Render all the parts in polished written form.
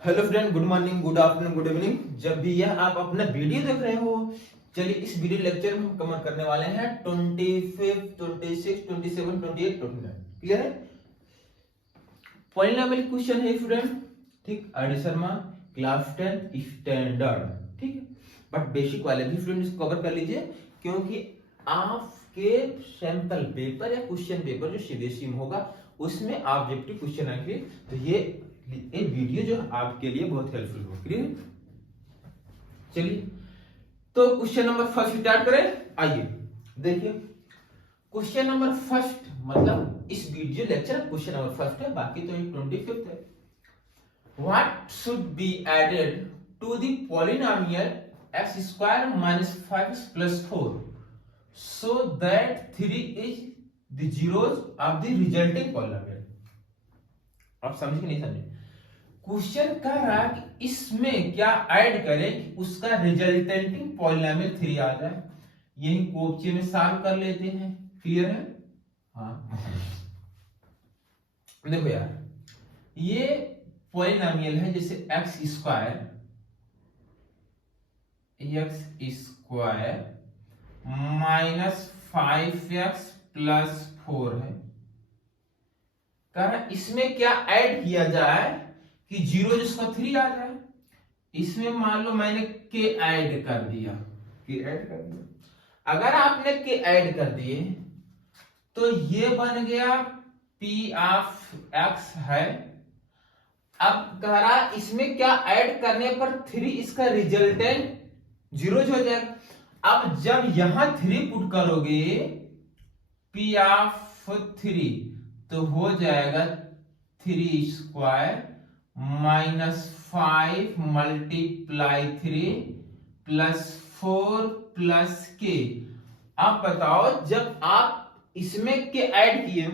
Hello friend, good morning, good afternoon, good evening. जब भी यह आप अपना वीडियो देख रहे हो, चलिए इस वीडियो लेक्चर में हम कवर करने वाले हैं 25, 26, 27, 28, 29। क्लियर है? पॉलिनोमियल क्वेश्चन है फ्रेंड। ठीक, आरडी शर्मा, क्लास 10 स्टैंडर्ड। ठीक है, बट बेसिक वाले भी फ्रेंड इसको कवर कर लीजिए, क्योंकि आपके सैंपल पेपर या क्वेश्चन पेपर जो सीबीएसई में होगा उसमें ऑब्जेक्टिव क्वेश्चन आएंगे, तो ये वीडियो जो आपके लिए बहुत हेल्पफुल होगा। क्लियर? चलिए, तो क्वेश्चन नंबर फर्स्ट स्टार्ट करें। आइए देखिए, क्वेश्चन नंबर फर्स्ट मतलब इस video lecture question number first है, बाकी तो 25 है। What should be added to the polynomial x square minus 5x plus 4 so that 3 is the zeros of the resulting polynomial। आप समझे कि नहीं समझे? क्वेश्चन कह रहा है कि इसमें क्या ऐड करें कि उसका रिजल्टेंटिंग पॉलिनोमियल 3 आ जाए। यही कोपचे में सॉल्व कर लेते हैं। क्लियर है? हाँ, देखो यार, ये पॉलिनोमियल है जैसे x square minus 5x plus 4 है। कारण इसमें क्या ऐड किया जाए कि जीरो जिसका 3 आ जाए। इसमें मान लो मैंने के ऐड कर दिया, अगर आपने के ऐड कर दिए तो ये बन गया पी ऑफ एक्स है। अब कह रहा इसमें क्या ऐड करने पर 3 इसका रिजल्टेंट जीरो हो जाएगा। अब जब यहां 3 पुट करोगे पी ऑफ 3 तो हो जाएगा 3 square minus 5 multiply 3 plus 4 plus के। अब बताओ, जब आप इसमें के ऐड किए,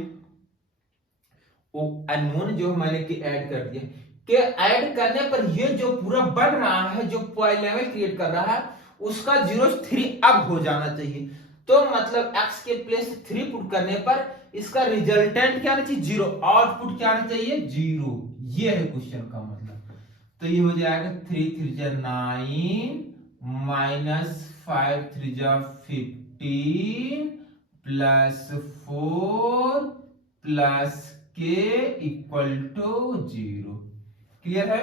वो अननोन जो मैंने के ऐड कर दिया, के ऐड करने पर ये जो पूरा बढ़ रहा है, जो पॉलिनोमियल क्रिएट कर रहा है, उसका 0 अब हो जाना चाहिए। तो मतलब x के प्लेस 3 पुट करने पर इसका रिजल्टेंट क्या आना चाहिए? 0। आउटपुट क्या आना चाहिए? 0। ये है क्वेश्चन का मतलब। तो ये हो जाएगा 3 3 9 माइनस 5 3 15 प्लस 4 प्लस के इक्वल टू 0। क्लियर है?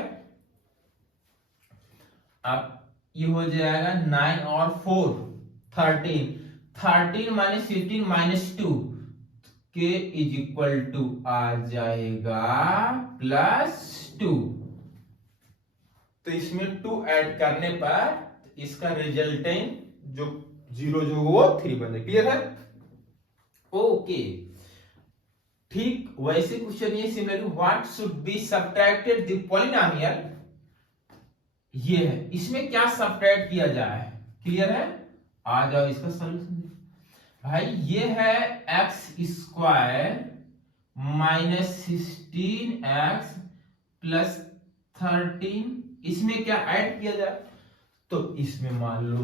अब ये हो जाएगा 9 और 4 13 माइनस 15 माइनस 2 के इज इक्वल टू आ जाएगा प्लस 2। तो इसमें 2 ऐड करने पर इसका रिजल्टेंट जो 0 जो वो 3 बन जाए। क्लियर है? ओके, ठीक वैसे क्वेश्चन ये similarly what should be subtracted the polynomial, ये है, इसमें क्या सब्ट्रैक्ट किया जाए। क्लियर है? आ जाओ इसका सॉल्यूशन भाई। ये है x square minus 16x plus 13, इसमें क्या ऐड किया जाए? तो इसमें मान लो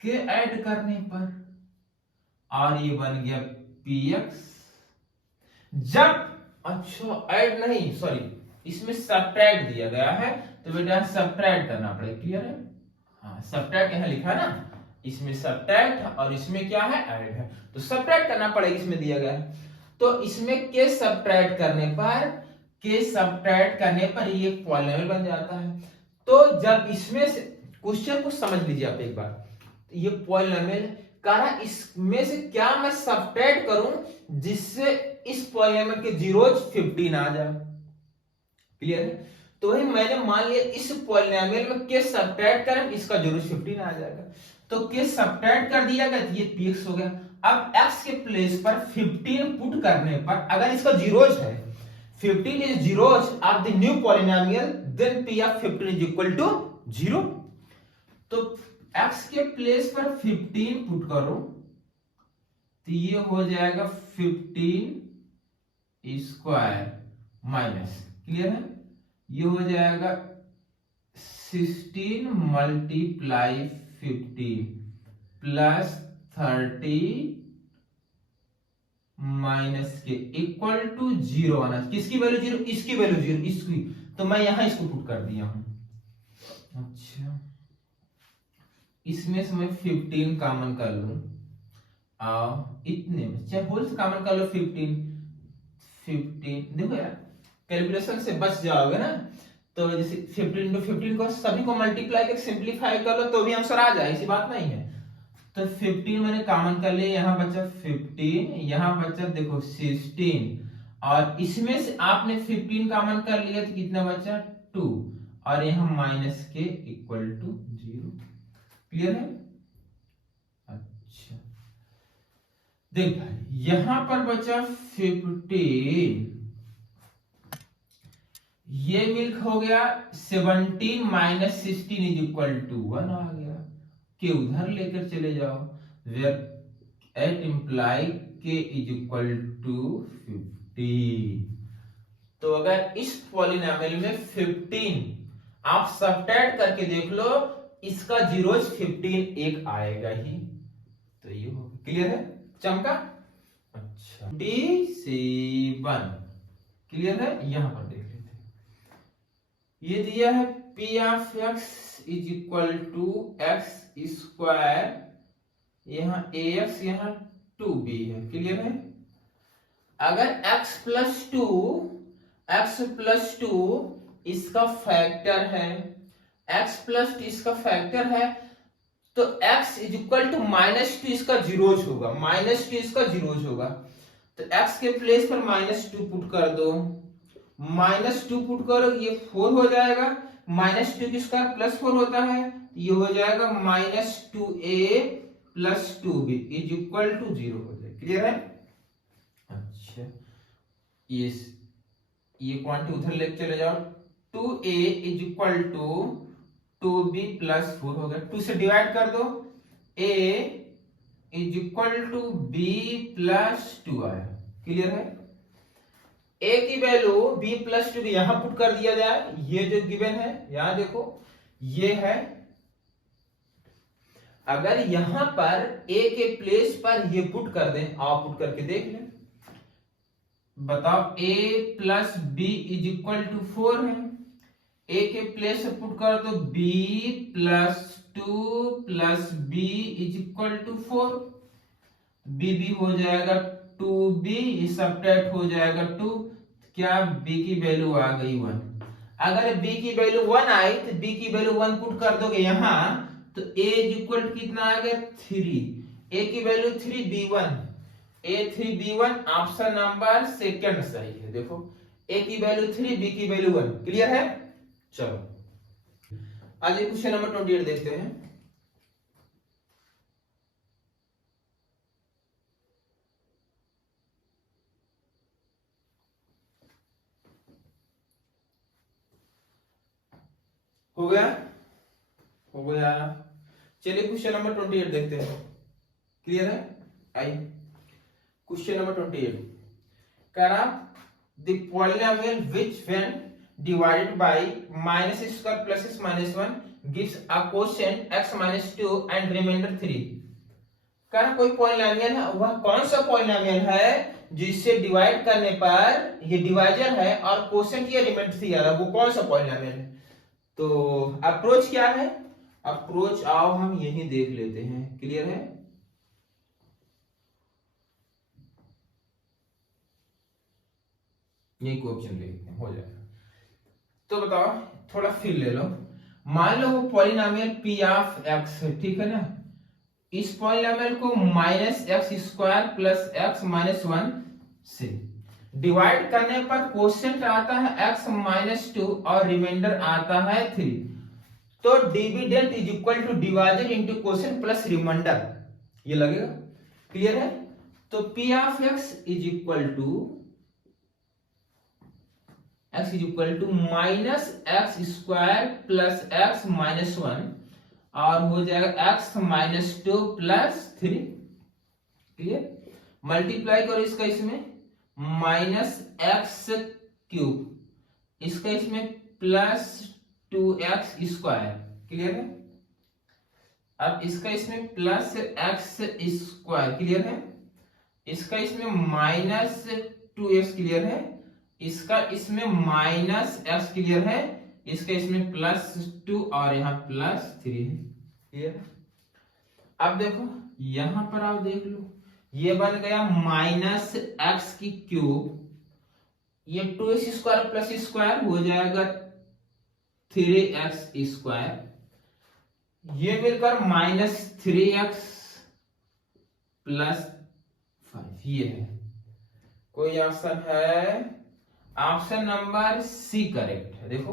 के ऐड करने पर और ये बन गया px। जब अच्छा ऐड नहीं, सॉरी, इसमें सब्ट्रैक्ट दिया गया है, तो बेटा सब्ट्रैक्ट करना पड़ेगा। क्लियर है? हाँ, सब्ट्रैक्ट यहां लिखा है ना, इसमें सब्ट्रैक्ट और इसमें क्या है? ऐड है, तो सब्ट्रैक्ट करना पड़ेगा, इसमें दिया गया है। तो इसमें के सब्ट्रैक्ट करने पर ये पॉलिनोमियल बन जाता है। तो जब इसमें से क्वेश्चन को समझ लीजिए आप एक बार, ये पॉलिनोमियल कहा इसमें से क्या मैं सब्ट्रैक्ट करूं जिससे इस पॉलिनोमियल के जीरोज 15 आ जाए। क्लियर है? तो वही मैंने मान लिया इस पॉलिनोमियल में के सब्ट्रैक्ट करें, इसका जीरो 15 आ जाएगा। तो के सब्ट्रैक्ट कर दिया गया, ये px हो गया। अब x के प्लेस पर 15 पुट करने पर अगर इसका जीरोज है, 15 is zeros of the new polynomial, then p of 15 is equal to 0। तो x के प्लेस पर 15 पुट करो तो ये हो जाएगा 15 स्क्वायर माइनस, क्लियर है, ये हो जाएगा 16 मल्टीप्लाई 15 प्लस 30 माइनस के इक्वल टू 0 आना। किसकी वैल्यू 0? इसकी वैल्यू 0, इसकी। तो मैं यहां इसको पुट कर दिया हूं। अच्छा, इसमें से मैं 15 कॉमन कर लूं, इतने में चाहे होल से कॉमन कर लो 15 देखो यार कैलकुलेशन से बच जाओगे ना। तो जैसे 15 into 15 को सभी को मल्टीप्लाई करके सिंपलीफाई कर लो तो भी आंसर आ जाए, ऐसी बात नहीं है। तो 15 मैंने कॉमन कर लिया, यहाँ बचा 15, यहाँ बचा देखो 16, और इसमें से आपने 15 कॉमन कर लिया तो कितना बचा 2, और यहाँ माइनस के इक्वल टू 0। क्लियर है? अच्छा देख भाई यहां पर बचा 15, ये मिल्क हो गया 17 माइनस 16 इज इक्वल टू 1 आ गया। के उधर लेकर चले जाओ, वेयर एट इम्प्लाई के इज इक्वल टू 15। तो अगर इस पॉलिनोमियल में 15 आप सब्ट्रैक्ट करके देख लो, इसका जीरोज 15 एक आएगा ही, तो ये हो क्लियर है चमका। अच्छा D7 क्लियर है, यहां पर देख लेते हैं। ये दिया है P of x is equal to x square, यहाँ ax यहाँ 2b है। क्लियर है? अगर x प्लस टू इसका फैक्टर है, x प्लस टू इसका फैक्टर है, तो x इज इक्वल टू -2 इसका जीरोज होगा, -2 इसका जीरोज होगा। तो x के प्लेस पर -2 पुट कर दो, -2 पुट करो, ये 4 हो जाएगा, -2 की स्क्वायर +4 होता है, ये हो जाएगा -2a + 2b is equal to 0 हो जाएगा। क्लियर है? अच्छा ये क्वांटिटी उधर लेके चले जाओ, 2a is equal to 2b + 4 हो गया, 2 से डिवाइड कर दो, a is equal to b + 2 आया। क्लियर है? a की वैल्यू b + 2 यहां पुट कर दिया जाए, ये जो गिवन है यहां देखो ये है। अगर यहां पर a के प्लेस पर ये पुट कर दें, आप पुट करके देख लें, बताओ a + b is equal to 4 है, a के प्लेस से पुट कर दो b + 2 + b is equal to 4, b हो जाएगा 2b, ये सब्ट्रैक्ट हो जाएगा 2, क्या b की वैल्यू आ गई 1। अगर b की वैल्यू 1 आई तो b की वैल्यू 1 पुट कर दोगे यहां, तो a इज इक्वल टू कितना आ गया 3, a की value 3, b1, a3b1 option number second सही है। देखो a की वैल्यू 3, b की वैल्यू 1। क्लियर है? चलो आज क्वेश्चन नंबर 28 देखते हैं। हो गया? हो गया। चलिए क्वेश्चन नंबर 28 देखते हैं। क्लियर है? आइए क्वेश्चन नंबर 28 करा, the polynomial which when divided by -2 + x - 1 gives a quotient x - 2 and remainder 3। करा कोई पॉलिनोमियल है, वह कौन सा पॉलिनोमियल है जिससे डिवाइड करने पर ये डिवाइजर है और क्वोशिएंट या रिमाइंडर 3 आ रहा है, वो कौन सा पॉलिनोमियल है। तो अप्रोच क्या है, अप्रोच आओ हम यही देख लेते हैं। क्लियर है? यही क्वेश्चन देखते हैं, हो जाएगा। तो बताओ थोड़ा फिर ले लो, मान लो वो पॉलिनोमियल p ऑफ x है, ठीक है ना। इस पॉलिनोमियल को -x² + x - 1 से डिवाइड करने पर क्वोशिएंट आता है x - 2 और रिमाइंडर आता है 3। तो dividend is equal to divisor into quotient plus remainder, ये लगेगा। क्लियर है? तो p of x is equal to x is equal to -x² + x - 1 और हो जाएगा x - 2 + 3। क्लियर? मल्टीप्लाई करो इसका इसमें, -x³ इसका इसमें +2x²। क्लियर है? अब इसका इसमें +x²। क्लियर है? इसका इसमें -2x। क्लियर है? इसका इसमें माइनस एक्स क्लियर है, इसका इसमें +2 और यहाँ +3 है क्लियर। अब देखो यहां पर आप देख लो, ये बन गया -x³, ये 2x² प्लस स्क्वायर हो जाएगा 3x², ये मिलकर -3x + 5 ये है। कोई ऑप्शन है? ऑप्शन नंबर सी करेक्ट है। देखो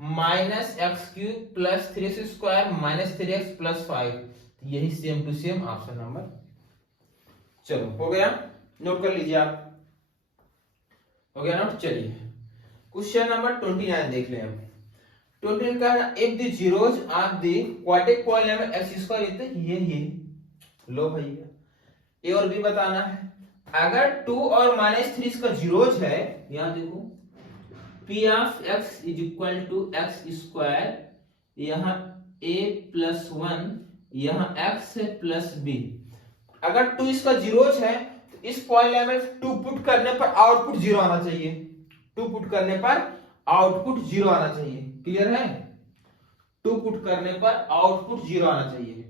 -x³ + 3x² -3x + 5, यही same to same option number. चलो हो गया, नोट कर लीजिए आप, हो गया नोट। चलिए क्वेश्चन नंबर 29 देख लें हम। 29 का है if the zeros of the quadratic polynomial x², ये लो भैया, ए और बी बताना है। अगर 2 और -3 का जीरोज है, यहां देखो p ऑफ x = x², यहां a + 1, यहां x + b। अगर 2 इसका जीरोज है तो इस पॉलीनॉमियल 2 पुट करने पर आउटपुट 0 आना चाहिए, 2 पुट करने पर आउटपुट 0 आना चाहिए क्लियर है। 2 पुट करने पर आउटपुट 0 आना चाहिए।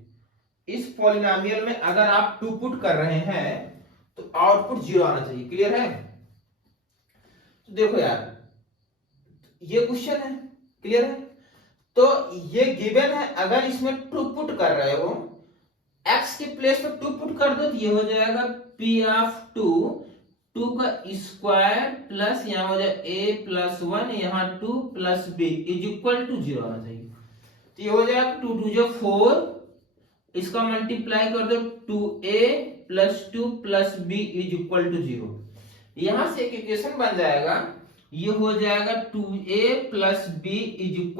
इस पॉलिनोमियल में अगर आप 2 पुट कर रहे हैं तो आउटपुट 0 आना चाहिए क्लियर है। तो देखो यार ये क्वेश्चन है क्लियर है, तो ये गिवन है, अगर इसमें 2 पुट कर रहे हो, x के प्लेस पर 2 पुट कर दो तो ये हो जाएगा p ऑफ 2 का स्क्वायर प्लस यहां हो जाए a + 1, यहां 2 + b = 0 आना चाहिए। तो ये हो जाएगा 2 2 जो 4, इसका मल्टीप्लाई कर दो 2a + 2 + b = 0। यहां से एक इक्वेशन बन जाएगा, ये हो जाएगा 2a + b =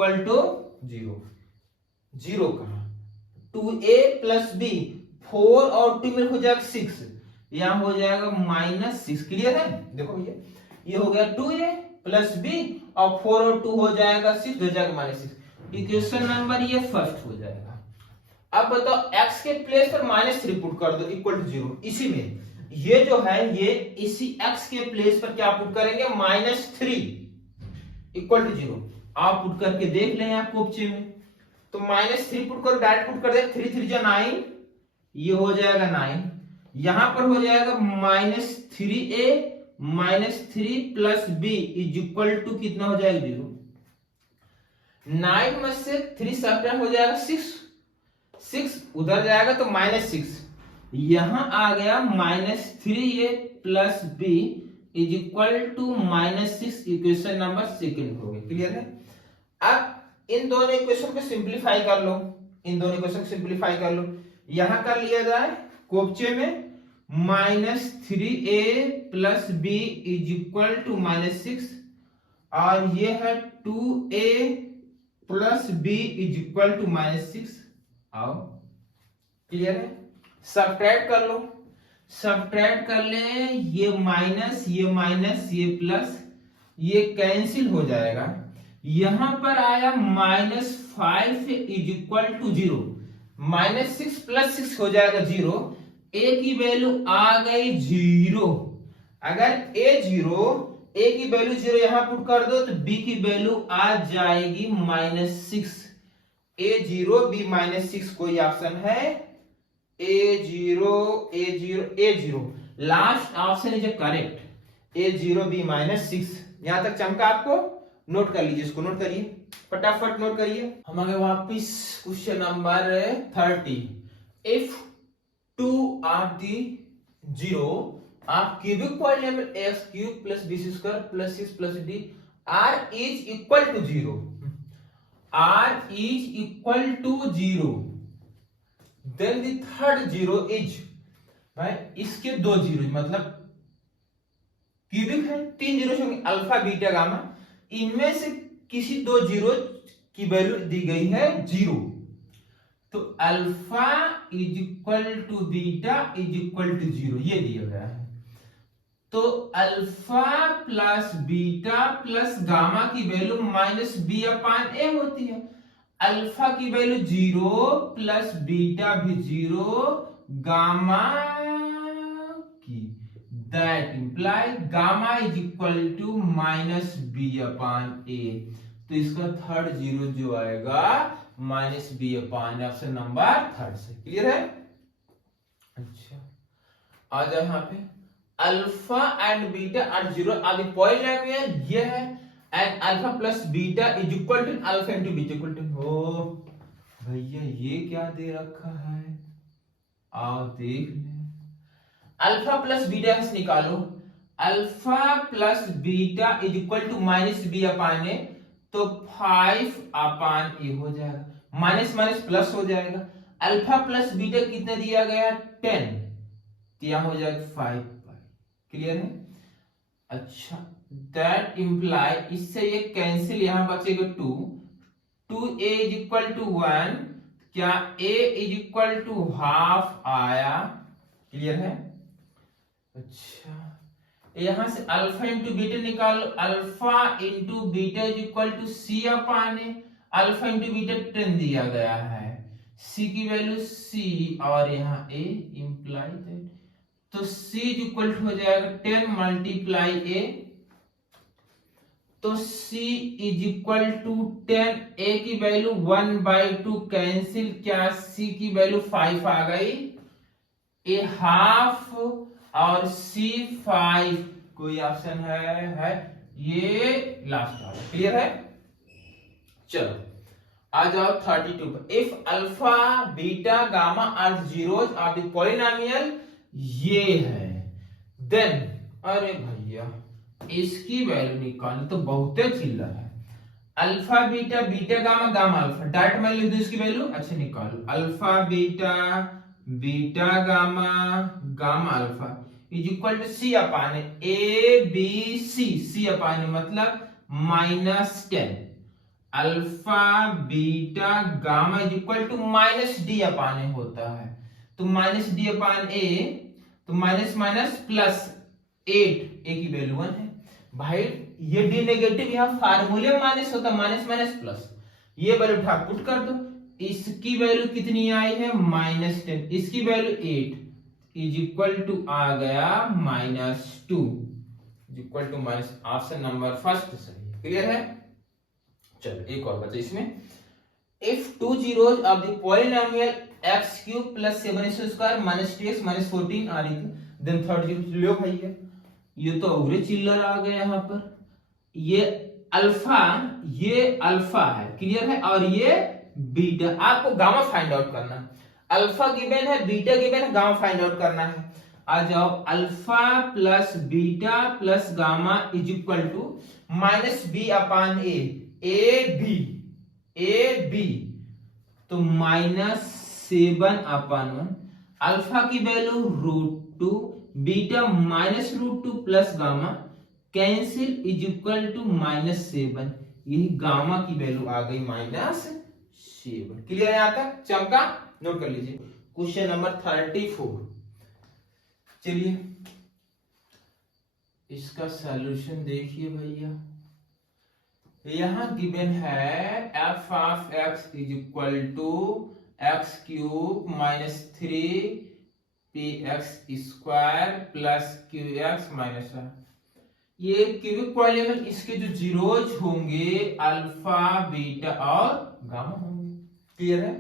0। 0 कहां, 2a + b, 4 और 2 में हो जाएगा 6, यहां हो जाएगा -6 क्लियर है। देखो ये हो गया 2a + b और 4 और 2 हो जाएगा 6, हो जाएगा -6। इक्वेशन नंबर ये फर्स्ट हो जाएगा। अब बताओ x के प्लेस पर -3 पुट कर दो = 0। इसी में ये जो है ये इसी x के प्लेस पर क्या पुट करेंगे, -3 = 0। आप पुट करके देख लें आप कोपचे में, तो -3 पुट करो, डायरेक्ट पुट कर दे, 3 3 जा 9, ये हो जाएगा 9, यहां पर हो जाएगा -3a -3 + b = कितना हो जाएगा 0। 9 में से 3 सब्ट्रैक्ट हो जाएगा 6 उधर जाएगा तो -6, यहां आ गया -3a + b = -6। Equation number second हो गया क्लियर है। अब इन दोनों इक्वेशन को सिंपलीफाई कर लो, इन दोनों इक्वेशन को सिंपलीफाई कर लो। यहां कर लिया जाए कोपचे में -3a + b = -6 और ये है 2a + b = -6। आओ क्लियर है, सब्ट्रैक्ट कर लो, सब्ट्रैक्ट कर ले, ये माइनस ये प्लस, ये कैंसिल हो जाएगा। यहां पर आया -5 = 0, -6 + 6 हो जाएगा 0, a की वैल्यू आ गई 0। अगर a की वैल्यू 0 यहां पुट कर दो तो b की वैल्यू आ जाएगी -6। a0 b -6 कोई ऑप्शन है, a0 last option is correct, a0 b -6। यहां तक चमका आपको, नोट कर लीजिए, इसको नोट करिए, फटाफट नोट करिए। हम आगे वापिस question number 30। If 2 of the 0 of cubic polynomial x³ + b² + 6 + d r is equal to 0, r is equal to 0, then the third 0 is, भाई इसके 2 जीरो मतलब क्यूबिक है, 3 जीरो होंगे अल्फा बीटा गामा, इनमें से किसी 2 जीरो की वैल्यू दी गई है 0, तो अल्फा = बीटा = 0 ये दिया गया है। तो अल्फा + बीटा + गामा की वैल्यू -b/a होती है। अल्फा की वैल्यू 0 + बीटा भी 0, गामा की that imply gamma is equal to minus b upon a. तो इसका थर्ड जीरो जो आएगा minus b upon option number third से। क्लियर है? अच्छा, आ जाए यहाँ पे alpha and beta are zero or the polynomial ये है, and alpha plus beta is equal to alpha into beta equal to. ओ भैया ये क्या दे रखा है, आओ देख ले। अल्फा प्लस बीटा से निकालो, alpha plus beta is equal to minus b upon a, तो 5 अपान ए हो जाएगा, माइनस माइनस प्लस हो जाएगा। अल्फा प्लस बीटा कितना दिया गया 10, तो यहां हो जाएगा 5। क्लियर है? अच्छा, दैट इंप्लाई इससे ये कैंसिल, यहां बचेगा 2a इज इक्वल टू 1, क्या a is equal to half आया। क्लियर है? अच्छा, यहां से अल्फा इंटू बीटा निकालो, alpha into beta is equal to c upon a, alpha into beta 10 दिया गया है, सी की वैल्यू सी और यहाँ ए इंप्लाई दैट, तो सी इज इक्वल टू हो जाएगा 10 मल्टीप्लाई ए, तो सी इज इक्वल टू 10, ए की वैल्यू 1/2 कैंसिल, क्या सी की वैल्यू 5 आ गई, ए हाफ और सी 5, कोई ऑप्शन है ये लास्ट वाला। क्लियर है? चलो आ जाओ 32 पर। If alpha beta gamma are zeros of the polynomial ये है, देन अरे भैया इसकी वैल्यू निकालनी तो बहुत चिल्लर है। Alpha beta beta gamma gamma alpha, direct मैं लिख दूं इसकी वैल्यू। अच्छा निकालो, alpha beta beta gamma gamma alpha is equal to c upon a b c, c upon मतलब -10, alpha beta gamma is equal to minus d upon a होता है, तो माइनस डी अपान ए, तो minus minus plus 8, ए की value 1 है। भाई ये D negative यहाँ फार्मूले में माइनस होता है, माइनस माइनस प्लस, ये वैल्यू उठा पुट कर दो, इसकी वैल्यू कितनी आई है -10, इसकी वैल्यू 8 इज इक्वल टू आ गया -2 is equal to minus, option number first सही। क्लियर है? चलो एक और बचा इसमें, if 2 zeros of the polynomial x cube plus 7x square minus 2x minus 14 आ रही थी, देन थर्ड जीरो लो भैया, ये तो और चिल्लर आ गया यहाँ पर, ये अल्फा है। क्लियर है? और ये बीटा, आपको गामा फाइंड आउट करना है, अल्फा गिवन है, बीटा गिवन है, गामा फाइंड आउट करना है। आ जाओ, alpha plus beta plus gamma is equal to minus b upon a, a b तो -7 अपान 1, अल्फा की value √2, beta -√2 plus gamma cancel is equal to -7, यही gamma की वैल्यू आ गई -7। क्लियर है? यहां तक चमका? नोट कर लीजिए। क्वेश्चन नंबर 34, चलिए इसका सॉल्यूशन देखिए भैया। यहां गिवन है f of x is equal to x cube minus 3px square plus qx minus 1। ये क्यूबिक पॉलिनोमियल, इसके जो जीरोज होंगे अल्फा बीटा और गामा होंगे। क्लियर है?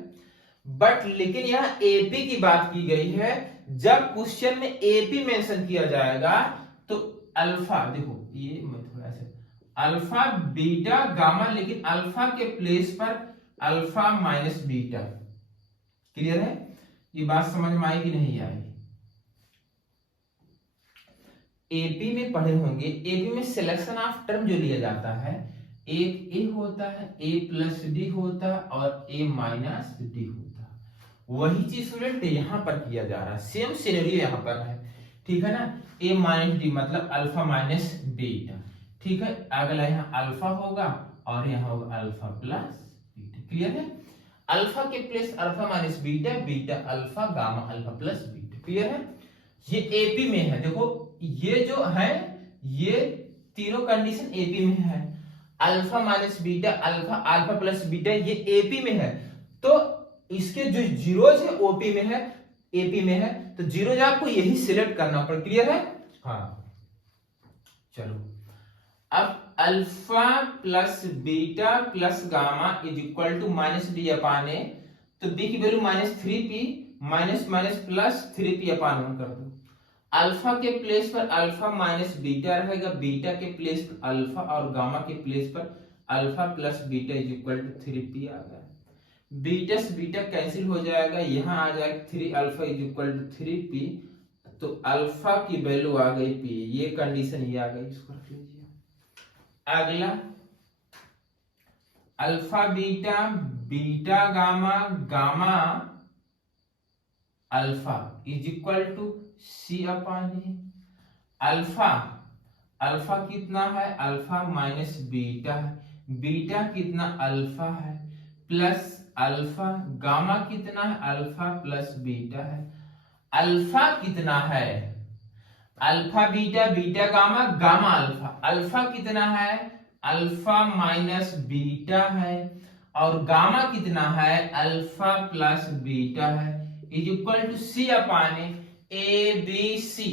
बट लेकिन यहाँ एपी की बात की गई है, जब क्वेश्चन में एपी मेंशन किया जाएगा तो अल्फा, देखो ये थोड़ा सा अल्फा बीटा गामा, लेकिन अल्फा के प्लेस पर अल्फा माइनस बीटा। क्लियर है? ये बात समझ में आई कि नहीं आई? एपी में पढ़े होंगे, एपी में सिलेक्शन ऑफ टर्म जो लिया जाता है, एक ए होता है, ए प्लस डी होता है और ए माइनस डी होता है। वही चीज स्टूडेंट यहाँ पर किया जा रहा है, सेम सिनेरियो यहाँ पर है। ठीक है ना? ए माइनस डी मतलब अल्फा माइनस बीटा। ठीक है? अगला यहाँ अल्फा होगा और यहाँ होगा अल्फा प्लस बीटा। क्लियर है? अल्फा के place alpha minus beta, beta alpha, gamma alpha plus beta. Clear है? ये एपी में है। देखो ये जो है, ये तीनों कंडीशन एपी में है, alpha minus beta, alpha, alpha plus beta, ये एपी में है। तो इसके जो जीरोज है ओपी में है, एपी में है, तो जीरोज आपको यही सिलेक्ट करना पड़ेगा। क्लियर है? हाँ चलो, अब alpha plus beta plus gamma is equal to minus d upon a, तो बी की value -3p minus minus plus 3p upon 1 कर दो। अल्फा के प्लेस पर अल्फा माइनस बीटा रहेगा, बीटा के प्लेस पर अल्फा और गामा के प्लेस पर alpha plus beta is equal to 3p आ गया। बीटा से बीटा कैंसिल हो जाएगा, यहाँ आ जाएगा 3 alpha is equal to 3p, तो अल्फा की वैल्यू आ गई p, ये कंडीशन ये आ गई, इसको रख लीजिए। अगला alpha beta beta gamma gamma alpha is equal to c upon a. Alpha alpha कितना है, अल्फा माइनस बीटा है, बीटा कितना अल्फा है प्लस अल्फा, गामा कितना है अल्फा प्लस बीटा है। अल्फा कितना है, alpha beta beta gamma gamma alpha, alpha कितना है अल्फा माइनस बीटा है, और गामा कितना है अल्फा प्लस बीटा है, is equal to c upon a b c,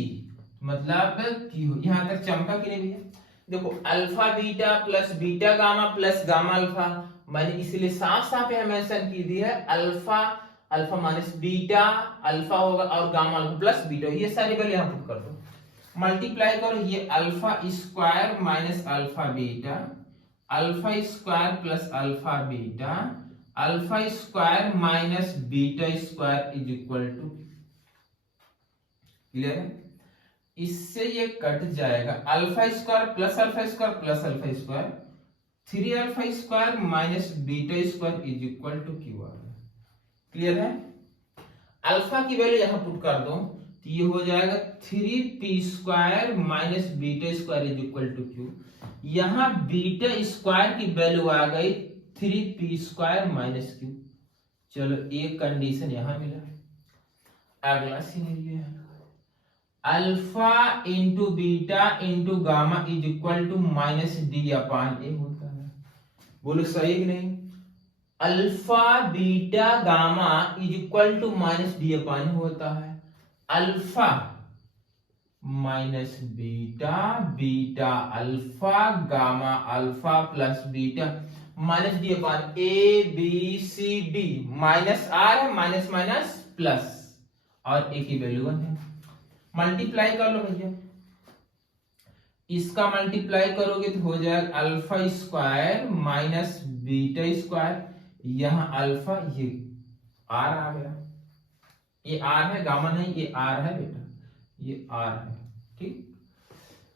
मतलब क्यू। यहां तक चमका कि नहीं भैया? देखो alpha beta plus beta gamma plus gamma alpha, मैंने इसलिए साफ साफ यहां मेंशन की दी है alpha alpha minus beta alpha होगा और गामा अल्फा प्लस बीटा, ये सारी वैल्यू यहां पुट कर दो, मल्टीप्लाई करो, ये alpha square minus alpha beta, alpha square plus alpha beta, alpha square minus beta square is equal to, clear है? इससे ये कट जाएगा, alpha square plus alpha square plus alpha square, 3 alpha square minus beta square is equal to q आ गया, clear है? Alpha की value यहां put कर दो, तो ये हो जाएगा 3p square minus beta square is equal to q. यहां बीटा स्क्वायर की वैल्यू आ गई 3p स्क्वायर माइनस क्यू। चलो एक कंडीशन यहां मिला। अगला सिनेरियो है alpha into beta into gamma is equal to minus d upon a होता है, बोलो सही कि नहीं? Alpha beta gamma is equal to minus d upon होता है, alpha minus beta beta alpha gamma alpha plus beta minus d upon a b c d, minus r है minus minus plus और ए की value 1 है। Multiply कर लो भैया, इसका multiply करोगे तो हो जाएगा alpha square minus beta square, यहां अल्फा ये आर आ गया, ये आर है गामा नहीं, ये आर है बेटा, ये आर है, ठीक।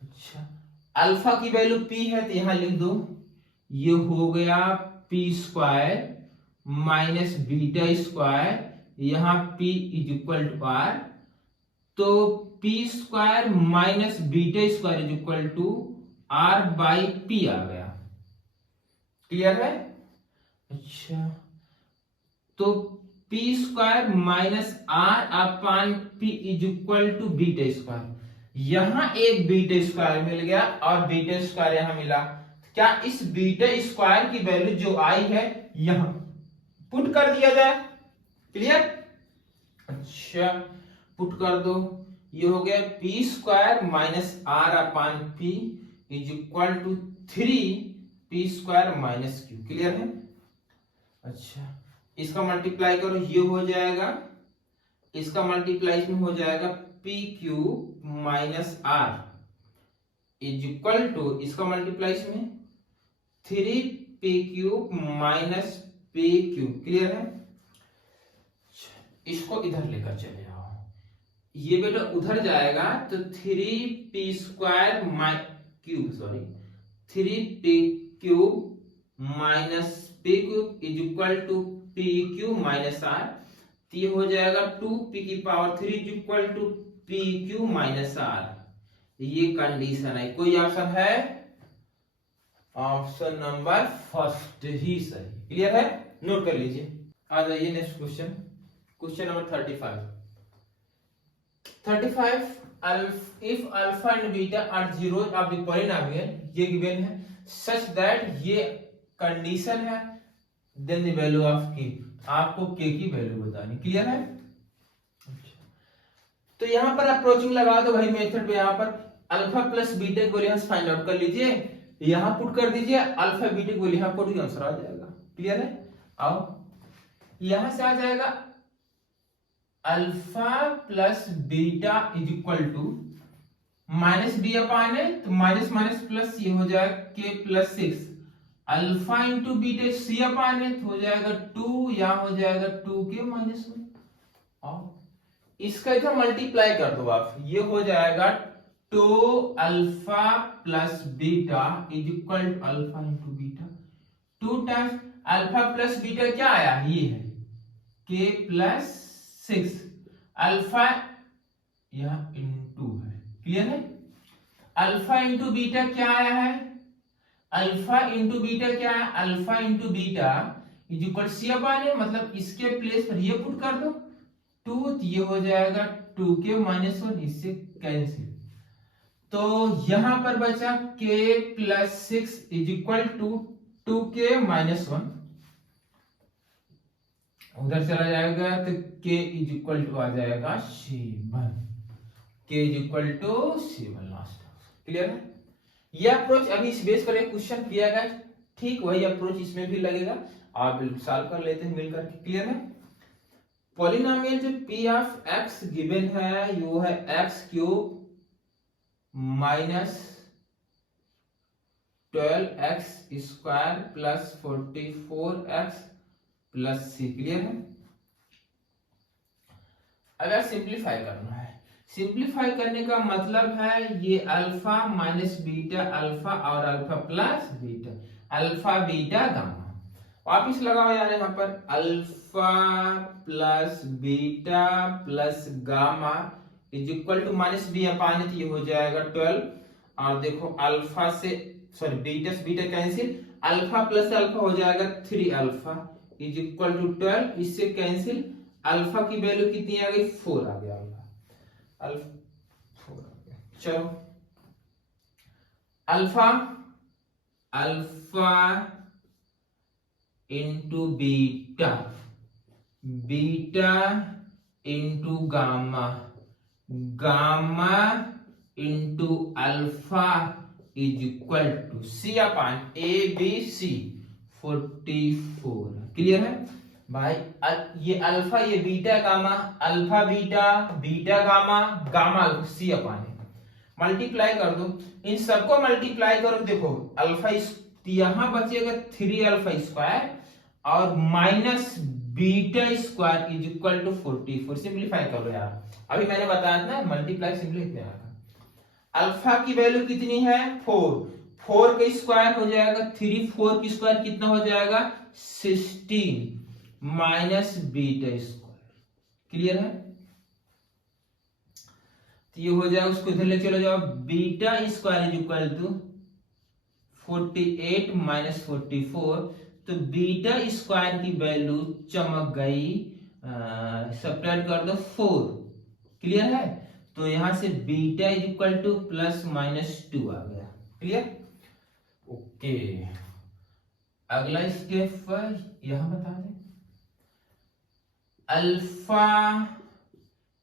अच्छा अल्फा की वैल्यू पी है तो यहां लिख दो, ये हो गया p square minus beta square, यहां p is equal to r, तो p square minus beta square is equal to r by p आ गया, क्लियर है? अच्छा तो p square minus r upon p is equal to beta square, यहां एक beta square मिल गया और बीटा स्क्वायर यहां मिला, क्या इस बीटा स्क्वायर की वैल्यू जो आई है यहां पुट कर दिया जाए, क्लियर? अच्छा पुट कर दो, ये हो गया p square minus r upon p is equal to 3p square minus q, clear है? अच्छा इसका मल्टीप्लाई करो, ये हो जाएगा, इसका मल्टीप्लाई में हो जाएगा p q minus r is equal to, इसका मल्टीप्लाई में 3p cube minus p cube, clear है? इसको इधर लेकर चले आओ, ये बेटा उधर जाएगा तो 3p square cube sorry 3p cube minus p cube is equal to p cube minus r, तो ये हो जाएगा 2p की power 3 is equal to p cube minus r, ये कंडीशन है। कोई ऑप्शन है? ऑप्शन नंबर फर्स्ट ही सही, क्लियर है? नोट कर लीजिए। आ जाइए next question, question number 35 if alpha and beta are zeros of the polynomial, ये गिवन है, such that ये कंडीशन है, then the value of k, आपको k की वैल्यू बतानी, क्लियर है? तो यहां पर अप्रोचिंग लगा दो भाई मेथड पे, यहां पर अल्फा प्लस बीटा को यहां से फाइंड आउट कर लीजिए, यहां पुट कर दीजिए, अल्फा बीटा को यहां पुट, आंसर आ जाएगा। क्लियर है? आओ यहां से आ जाएगा alpha plus beta is equal to minus b upon है, तो माइनस माइनस प्लस, ये हो जाएगा के plus 6 alpha into beta c upon है, तो हो जाएगा 2, यहां हो जाएगा 2 के माइनस 1। और इसका इधर मल्टीप्लाई कर दो आप, ये हो जाएगा 2 alpha plus beta is equal to alpha into beta, 2 times alpha plus beta क्या आया, ये है के प्लस 6 अल्फा यहां इंटू है। क्लियर है? अल्फा इंटू बीटा क्या आया है, अल्फा इंटू बीटा क्या है, alpha into beta is equal c upon है, मतलब इसके प्लेस पर ये पुट कर दो 2, तो ये हो जाएगा 2 के माइनस 1, इससे कैंसिल, तो यहां पर बचा के प्लस 6 इज इक्वल टू 2 के माइनस 1, उधर चला जाएगा तो के इज इक्वल टू आ जाएगा 7, k is equal to 7 last. Clear है? यह अप्रोच अभी इस बेस पर एक क्वेश्चन किया गया, ठीक वही अप्रोच इसमें भी लगेगा, आप सॉल्व कर लेते हैं मिलकर के। क्लियर है? पॉलिनोमियल जो p ऑफ x गिवन है वो है x cube minus 12x square plus 44x plus c। Clear है? अगर सिंप्लीफाई करना है, सिंप्लीफाई करने का मतलब है ये अल्फा माइनस बीटा अल्फा और alpha plus beta, alpha beta gamma, वापिस लगाओ यार यहाँ पर alpha plus beta plus gamma is equal to minus b upon, ये हो जाएगा 12, और देखो अल्फा से सॉरी बीटा से beta cancel, alpha plus alpha हो जाएगा 3 अल्फा इज इक्वल टू 12, इससे कैंसिल, अल्फा की वैल्यू कितनी आ गई 4 आ गया, अल्फा 4 आ गया। चलो alpha alpha into beta, beta into gamma, gamma into alpha is equal to c upon a b c 44। Clear है भाई? ये अल्फा ये beta gamma, alpha beta beta gamma gamma alpha c upon, multiply कर दो, इन सबको multiply करो, देखो alpha यहां बचेगा 3 अल्फा स्क्वायर और minus beta square is equal to 44। Simplify करो यार, अभी मैंने बताया था मल्टीप्लाई सिंपली आया था। अल्फा की वैल्यू कितनी है 4, 4 का स्क्वायर हो जाएगा 3, 4 की स्क्वायर कितना हो जाएगा 16 माइनस बीटा स्क्वायर। क्लियर है? तो ये हो जाएगा, उसको इधर ले चलो जाओ, beta square is equal to 48 minus 44, तो बीटा स्क्वायर की वैल्यू चमक गई, सब्ट्रैक्ट कर दो 4। क्लियर है? तो यहां से beta is equal to plus minus 2 आ गया। क्लियर? ओके, अगला स्टेप पर यहां बता दें alpha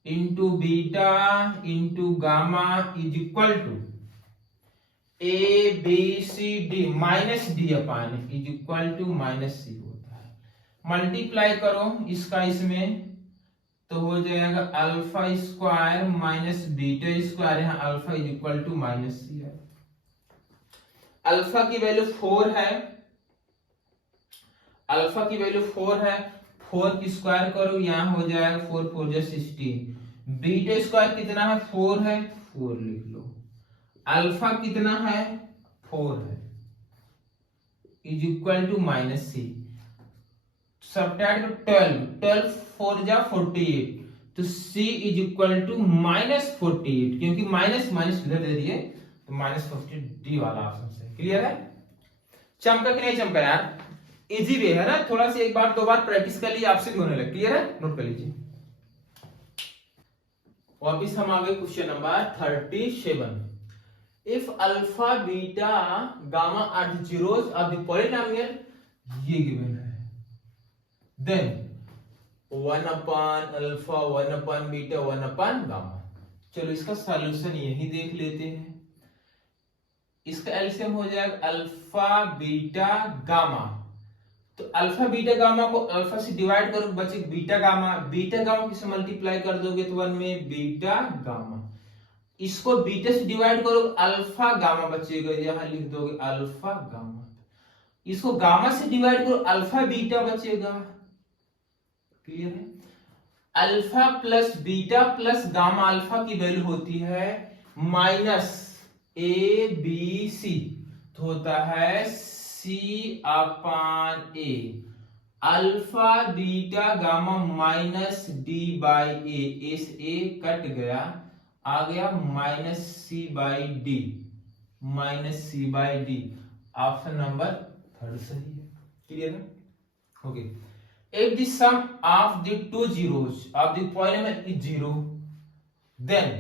into beta into gamma is equal to a b c d minus d upon is equal to minus c होता है। मल्टीप्लाई करो इसका इसमें, तो हो जाएगा alpha square minus beta square, यहाँ alpha is equal to minus c है। अल्फा की वैल्यू 4 है, अल्फा की वैल्यू 4 है, 4 की स्क्वायर करो, यहाँ हो जाएगा 4 4 16, बीटा स्क्वायर कितना है 4 है, 4 लिख लो, अल्फा कितना है 4 है, is equal to minus c, subtract 12, 12 4 जा 48, तो c is equal to minus 48, क्योंकि माइनस माइनस इधर दे दिए तो माइनस 48 डी वाला ऑप्शन से। क्लियर है? चमका कि नहीं चमका यार? इजी वे है ना, थोड़ा सा एक बार दो बार प्रैक्टिस कर लीजिए, आपसे भी होने लगे। क्लियर है? नोट कर लीजिए। वापिस हम आ गए question number 37। If alpha beta gamma are the zeros of the polynomial, ये गिवन है, then 1 upon alpha 1 upon beta 1 upon gamma. चलो इसका सॉल्यूशन यही देख लेते हैं। इसका एलसीएम हो जाएगा अल्फा बीटा गामा। तो अल्फा बीटा गामा को अल्फा से डिवाइड करो बचे बीटा गामा, बीटा गामा किसे मल्टीप्लाई कर दोगे तो 1 में बीटा गामा। इसको बीटा से डिवाइड करो अल्फा गामा बचेगा, यहां लिख दोगे अल्फा गामा। इसको गामा से डिवाइड करो अल्फा बीटा बचेगा। क्लियर है? Alpha plus beta plus gamma alpha की वैल्यू होती है माइनस ए बी सी, तो होता है सी upon a. Alpha beta gamma minus d by a, इस ए कट गया, आ गया minus c by d, minus c by d. Option number 3 सही है। क्लियर है? Okay. If the sum of the two zeros of the polynomial is 0, then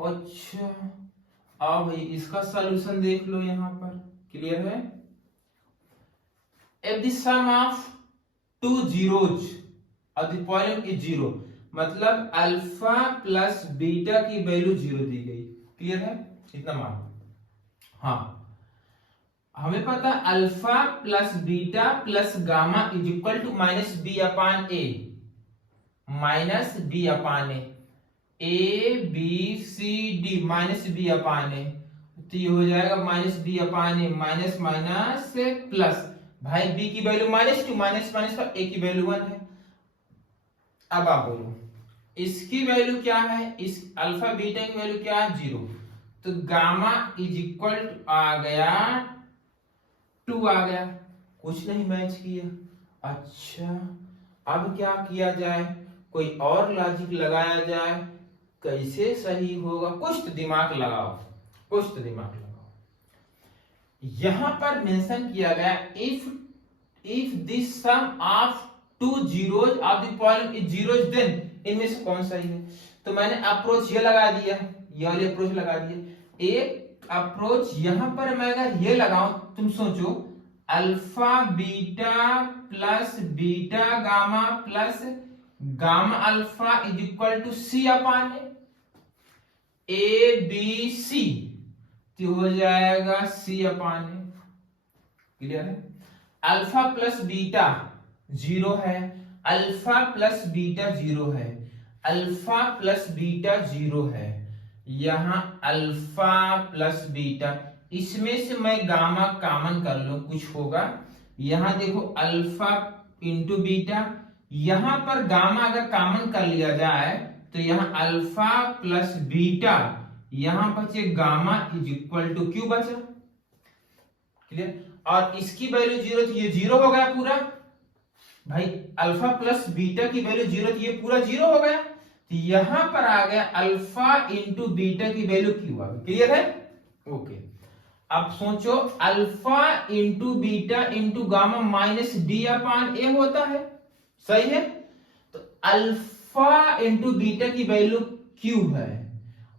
अच्छा अब भाई इसका सॉल्यूशन देख लो यहां पर। क्लियर है? If the sum of two zeros of the polynomial is 0, मतलब अल्फा प्लस बीटा की वैल्यू 0 दी गई। क्लियर है? इतना मान। हाँ, हमें पता alpha plus beta plus gamma is equal to minus b upon a, minus b upon a b c d minus b upon a, तो ये हो जाएगा minus b upon a, minus minus plus. भाई बी की value -2, minus minus पर a की value 1 है। अब आप बोलो इसकी वैल्यू क्या है, इस अल्फा बीटा की वैल्यू क्या है 0, तो गामा इज इक्वल टू आ गया 2 आ गया, कुछ नहीं मैच किया। अच्छा अब क्या किया जाए, कोई और लॉजिक लगाया जाए, कैसे सही होगा, कुछ तो दिमाग लगाओ, कुछ तो दिमाग लगाओ। यहां पर मेंशन किया गया if this sum of two zeros of the point is zeros, then इनमें से कौन सही है। तो मैंने अप्रोच ये लगा दिया, ये वाली अप्रोच लगा दिया। एक अप्रोच यहां पर मैं अगर ये लगाऊं, तुम सोचो alpha beta plus beta gamma plus gamma alpha is equal to c upon a b c, तो हो जाएगा सी अपान ए। क्लियर है? अल्फा प्लस बीटा 0 है, अल्फा प्लस बीटा 0 है, अल्फा प्लस बीटा 0 है, यहां अल्फा प्लस बीटा, इसमें से मैं गामा कॉमन कर लूं, कुछ होगा। यहां देखो अल्फा इंटू बीटा, यहां पर गामा अगर कॉमन कर लिया जाए तो यहां अल्फा प्लस बीटा, यहां बचे gamma is equal to q बचा। क्लियर? और इसकी वैल्यू 0 थी, ये 0 हो गया पूरा। भाई अल्फा प्लस बीटा की वैल्यू 0 थी, ये पूरा 0 हो गया, तो यहां पर आ गया अल्फा इंटू बीटा की वैल्यू क्यू आ गई। क्लियर है? ओके। अब सोचो alpha into beta into gamma minus d upon a होता है, सही है? तो अल्फा इंटू बीटा की वैल्यू क्यू है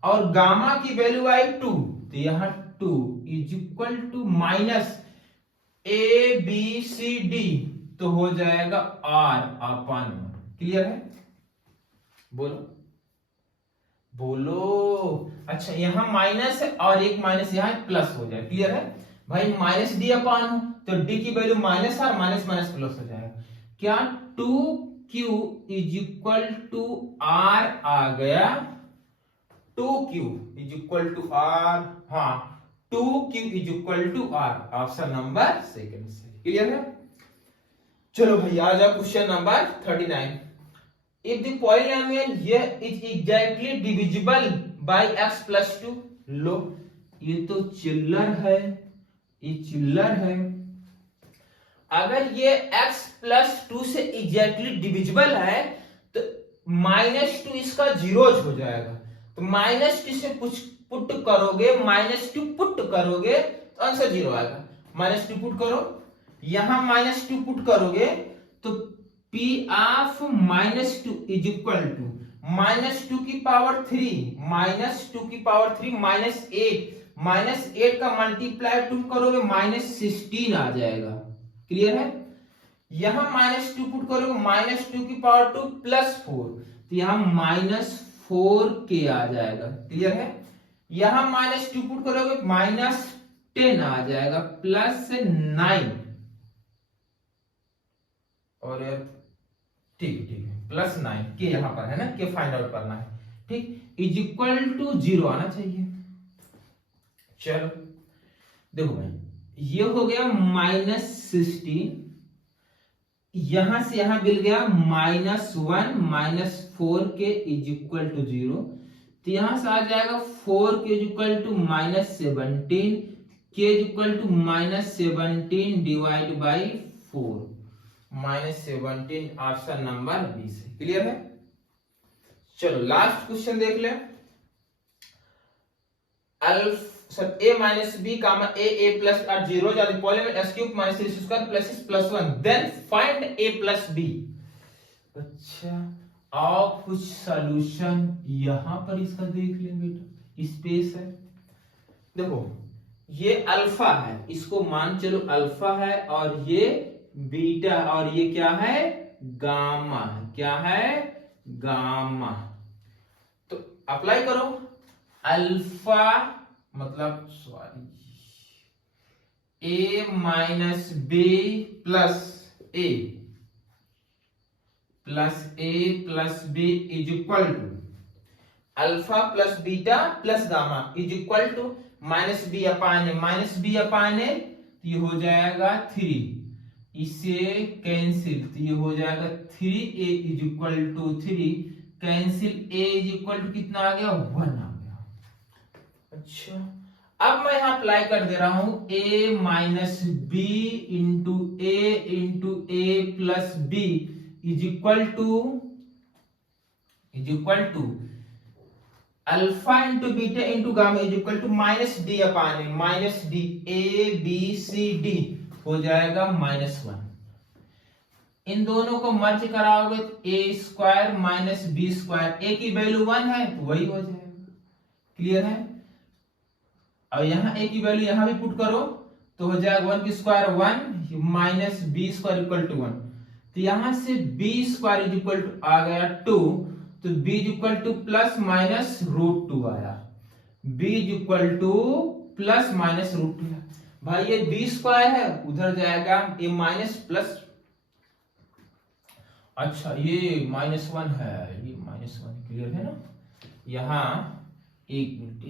और गामा की वैल्यू आई 2, तो यहां 2 is equal to minus a b c d, तो हो जाएगा आर अपान। क्लियर है? बोलो बोलो। अच्छा यहां माइनस है और एक माइनस यहां प्लस हो जाए। क्लियर है? भाई माइनस डी अपान हो तो डी की वैल्यू माइनस और माइनस माइनस प्लस हो जाएगा। क्या 2q is equal to r आ गया, 2q is equal to r, हाँ 2q is equal to r, option number second से। क्लियर है? चलो भाई आ जाओ question number 39। If the polynomial here is exactly divisible by x plus 2, लो ये तो चिल्लर है, ये चिल्लर है। अगर ये x plus 2 से एग्जैक्टली डिविजिबल है तो -2 इसका 0 हो जाएगा। तो -2 से पुट करोगे, -2 पुट करोगे तो आंसर 0 आएगा। -2 पुट करो, यहां -2 पुट करोगे तो P of -2 is equal to -2 की पावर 3, -2 की पावर 3 -8 का मल्टीप्लाई तुम करोगे -16 आ जाएगा। क्लियर है? यहां -2 पुट करोगे, -2 की पावर 2 +4, तो यहां -4k आ जाएगा। क्लियर है? यहां -2 पुट करोगे 10 आ जाएगा प्लस 9 और यार ठीक है प्लस 9 के यहां पर है ना, के फाइंड आउट करना है, ठीक, इज इक्वल टू 0 आना चाहिए। चलो देखो भाई ये हो गया -16, यहां से यहां मिल गया -1 -4 के इज इक्वल टू 0, तो यहां से आ जाएगा 4 के is equal to -17 k is equal to -17 divide by 4, -17 option number b से। क्लियर है? चलो लास्ट क्वेश्चन देख ले। a minus b comma a plus are zeros are the polynomial s cube minus 3 square plus s plus 1 then find a plus b। अच्छा आओ कुछ solution यहां पर इसका देख ले बेटा, स्पेस है, देखो ये अल्फा है, इसको मान चलो अल्फा है, और ये बीटा, और ये क्या है गामा, क्या है गामा। तो अप्लाई करो, अल्फा मतलब sorry a minus b plus a plus b is equal to alpha plus beta plus gamma is equal to -b upon a, तो ये हो जाएगा 3, इसे कैंसिल, तो ये हो जाएगा 3a is equal to 3, cancel a is equal to कितना आ गया 1 आ गया। अच्छा अब मैं यहां अप्लाई कर दे रहा हूं a minus b into a plus b is equal to alpha into beta into gamma is equal to -d upon a, -d a b c d हो जाएगा -1। इन दोनों को मर्ज कराओगे तो a square minus b square, a की value 1 है तो वही हो जाएगा। क्लियर है? और यहाँ a की वैल्यू यहाँ भी पुट करो तो हो जाएगा 1 की square 1 minus b square equal to 1, तो यहां से b square is equal to आ गया 2, तो b is equal to plus minus √2 आया, b is equal to plus minus √2। भाई ये b स्क्वायर है उधर जाएगा ये माइनस प्लस, अच्छा ये -1 है, ये -1 क्लियर है ना। यहाँ एक मिनट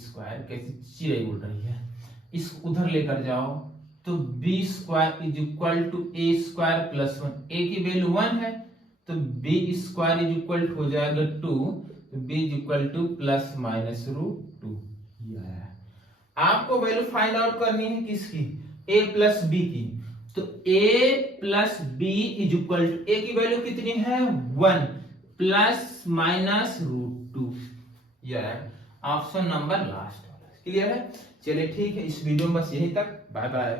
स्क्वायर कैसे चिड़ै उड़ रही है, इसको उधर लेकर जाओ तो b square is equal to a square plus 1, a की वैल्यू 1 है तो b स्क्वायर इज इक्वल हो जाएगा 2, तो b is equal to plus minus √2। आपको वैल्यू फाइंड आउट करनी है किसकी, a प्लस b की, तो a plus b is equal to a की वैल्यू कितनी है 1 प्लस माइनस √2, यह ऑप्शन नंबर लास्ट वाला। क्लियर है? चलिए ठीक है, इस वीडियो में बस यही तक, बाय बाय।